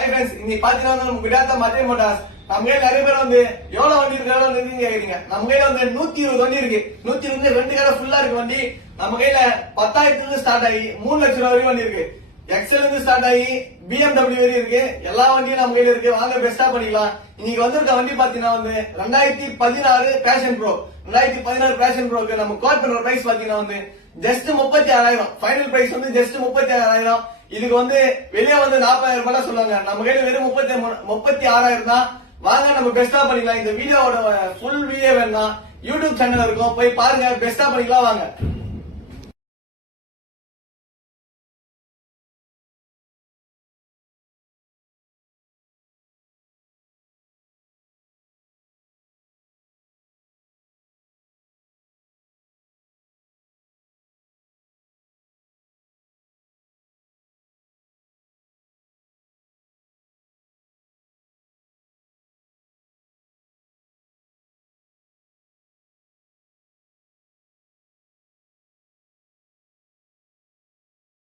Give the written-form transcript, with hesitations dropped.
Hi friends, இன்னைக்கு பாத்தீங்கன்னா நம்ம கிட்ட மத்திய மோட்டார்ஸ் நம்ம கையில நிறைய பேர் எவ்வளவு வண்டி இருக்கு எவ்வளவு இருக்குன்னு கேக்குறீங்க. நம்ம கையில 120 வண்டி இருக்கு. 120 2 கடை ஃபுல்லா இருக்கு வண்டி. நம்ம கையில 10,000 இருந்து ஸ்டார்ட் ஆகி 3 லட்சம் ரூபாய் வரைக்கும் வண்டி இருக்கு. எக்ஸல் இருந்து ஸ்டார்ட் ஆகி BMW வரையும் இருக்கு. எல்லா வண்டியும் நம்ம கையில இருக்கு. வாங்க பெஸ்டா பண்ணிக்கலாம். இன்னைக்கு வந்திருக்க வண்டி பாத்தீங்கன்னா 2016 பேஷன் ப்ரோ. 2016 பேஷன் ப்ரோக்கு நம்ம கோட் பண்ற பிரைஸ் பாத்தீங்கன்னா ஜஸ்ட் 36,000. Final price just 36,000. இதுக்கு வெளியே 40,000 ரூபாய் சொல்லுவாங்க. நம்ம கையில வெறும் 36,000 தான். வாங்க நம்ம பெஸ்டா பண்ணிக்கலாம். இந்த வீடியோவோட ஃபுல் வீடியோ வேணா யூடியூப் சேனல் இருக்கும், போய் பாருங்க. பெஸ்டா பண்ணிக்கலாம் வாங்க.